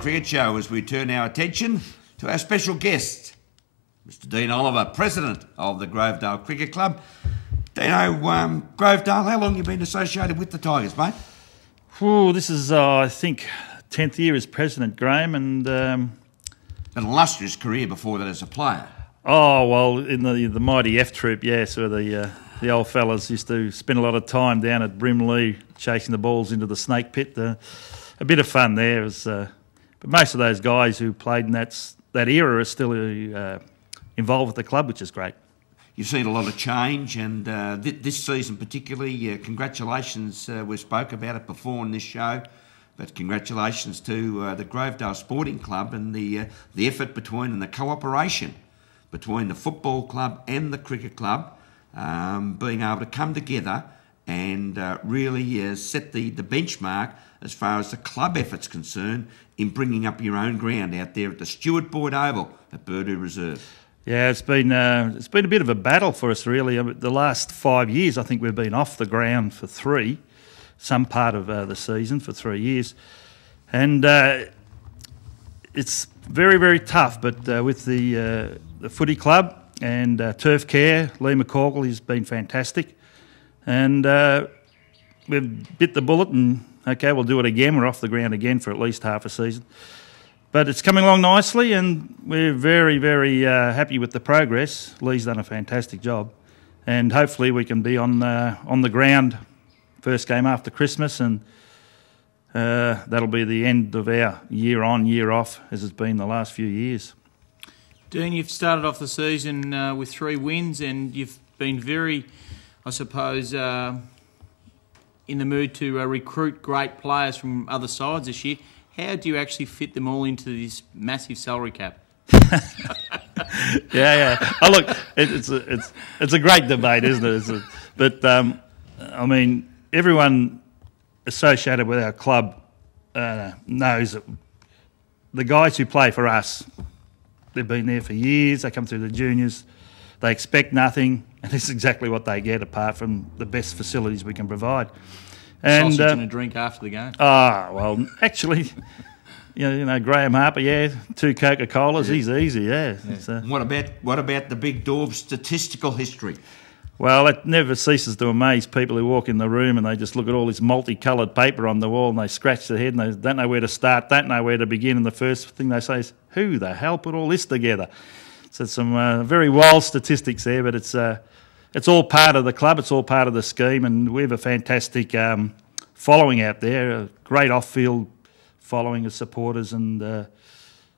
Cricket Show as we turn our attention to our special guest, Mr. Dean Oliver, President of the Grovedale Cricket Club. Dino, Grovedale, how long have you been associated with the Tigers, mate? Oh, this is, I think, 10th year as President, Graham, and... An illustrious career before that as a player. Oh, well, in the mighty F Troop, yes, where the old fellas used to spend a lot of time down at Brimley chasing the balls into the snake pit. A bit of fun there. But most of those guys who played in that era are still involved with the club, which is great. You've seen a lot of change, and this season particularly, congratulations. We spoke about it before on this show, but congratulations to the Grovedale Sporting Club and the effort between and the cooperation between the football club and the cricket club, being able to come together and really set the benchmark as far as the club effort's concerned in bringing up your own ground out there at the Stuart Boyd Oval at Burdoo Reserve. Yeah, it's been a bit of a battle for us, really. The last 5 years, I think we've been off the ground for three, some part of the season for 3 years. And it's very, very tough, but with the footy club and turf care, Lee McCorkle has been fantastic. And we've bit the bullet and, okay, we'll do it again. We're off the ground again for at least half a season. But it's coming along nicely and we're very, very happy with the progress. Lee's done a fantastic job. And hopefully we can be on the ground first game after Christmas, and that'll be the end of our year on, year off, as it's been the last few years. Dean, you've started off the season with 3 wins and you've been very, I suppose, in the mood to recruit great players from other sides this year. How do you actually fit them all into this massive salary cap? Yeah. Oh, look, it's a great debate, isn't it? But I mean, everyone associated with our club knows that the guys who play for us, they've been there for years. They come through the juniors. They expect nothing, and this is exactly what they get, apart from the best facilities we can provide. And, sausage and a drink after the game. Well, actually, you know, Graham Harper, 2 Coca-Colas, he's easy, What about the big dwarf statistical history? Well, it never ceases to amaze people who walk in the room and they just look at all this multicoloured paper on the wall and they scratch their head and they don't know where to start, don't know where to begin, and the first thing they say is, who the hell put all this together? So some very wild statistics there, but it's all part of the club, it's all part of the scheme, and we have a fantastic following out there, a great off-field following of supporters. And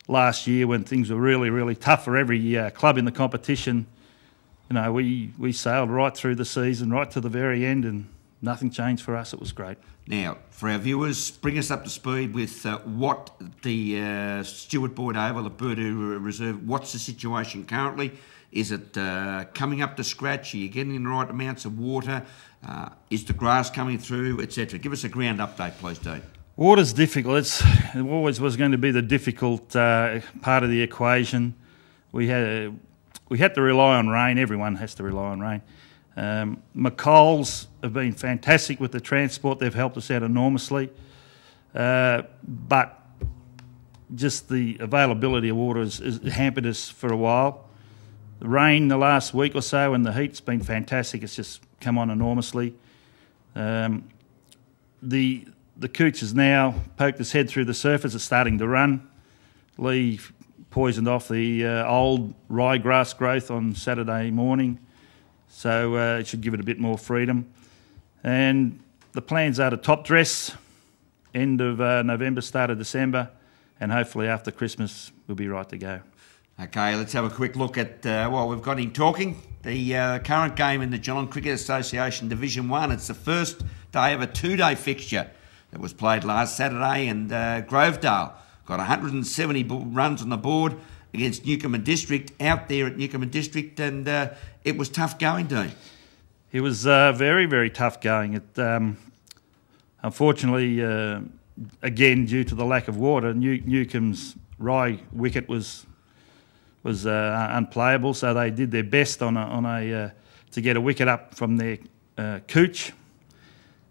last year, when things were really, really tough for every club in the competition, you know, we sailed right through the season, right to the very end, and nothing changed for us. It was great. Now, for our viewers, bring us up to speed with what the Stuart Boyd Oval at Burdoo Reserve, what's the situation currently? Is it coming up to scratch? Are you getting the right amounts of water? Is the grass coming through, etc.? Give us a ground update, please, Dean. Water's difficult. It always was going to be the difficult part of the equation. We had to rely on rain. Everyone has to rely on rain. McColl's have been fantastic with the transport. They've helped us out enormously. But just the availability of water has hampered us for a while. The rain the last week or so and the heat's been fantastic. It's just come on enormously. The cooch has now poked its head through the surface. It's starting to run. Lee poisoned off the old ryegrass growth on Saturday morning, so it should give it a bit more freedom. And the plans are to top dress end of November, start of December, and hopefully after Christmas we'll be right to go. Okay, let's have a quick look at, while we've got him talking, the current game in the Geelong Cricket Association Division 1. It's the first day of a 2-day fixture that was played last Saturday, and Grovedale got 170 runs on the board against Newcomen District out there at Newcomen District, and it was tough going, Dean. It was very, very tough going. Unfortunately, again, due to the lack of water, Newcomen's rye wicket was unplayable, so they did their best to get a wicket up from their cooch.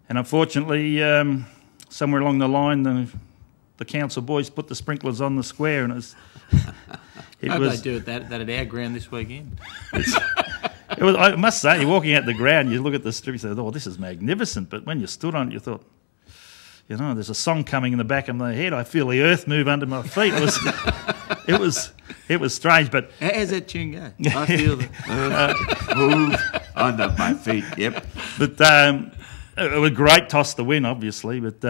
And unfortunately, somewhere along the line, the council boys put the sprinklers on the square, and I hope they do that at our ground this weekend. I must say, you're walking out the ground, you look at the strip, you say, "Oh, this is magnificent." But when you stood on it, you thought, there's a song coming in the back of my head. I feel the earth move under my feet. It was strange, but how's that tune go? I feel the earth move under my feet. Yep. But it was a great toss to win, obviously. But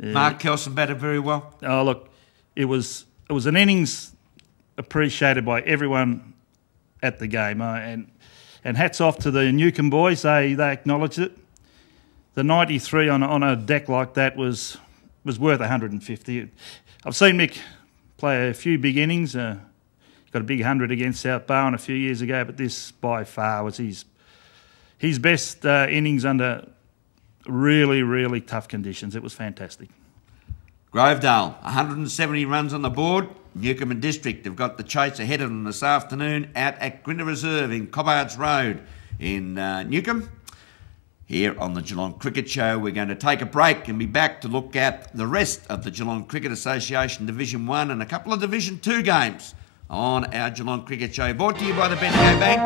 Mark Kelson batted very well. Oh, look, it was an innings appreciated by everyone at the game, and hats off to the Newcombe boys. They acknowledged it. The 93 on a deck like that was worth 150. I've seen Mick play a few big innings. Got a big 100 against South Barwon a few years ago, but this by far was his best innings under really, really tough conditions. It was fantastic. Grovedale, 170 runs on the board. Newcombe and District have got the chase ahead of them this afternoon out at Grinda Reserve in Cobbards Road in Newcombe. Here on the Geelong Cricket Show, we're going to take a break and be back to look at the rest of the Geelong Cricket Association Division 1 and a couple of Division 2 games on our Geelong Cricket Show, brought to you by the Bendigo Bank.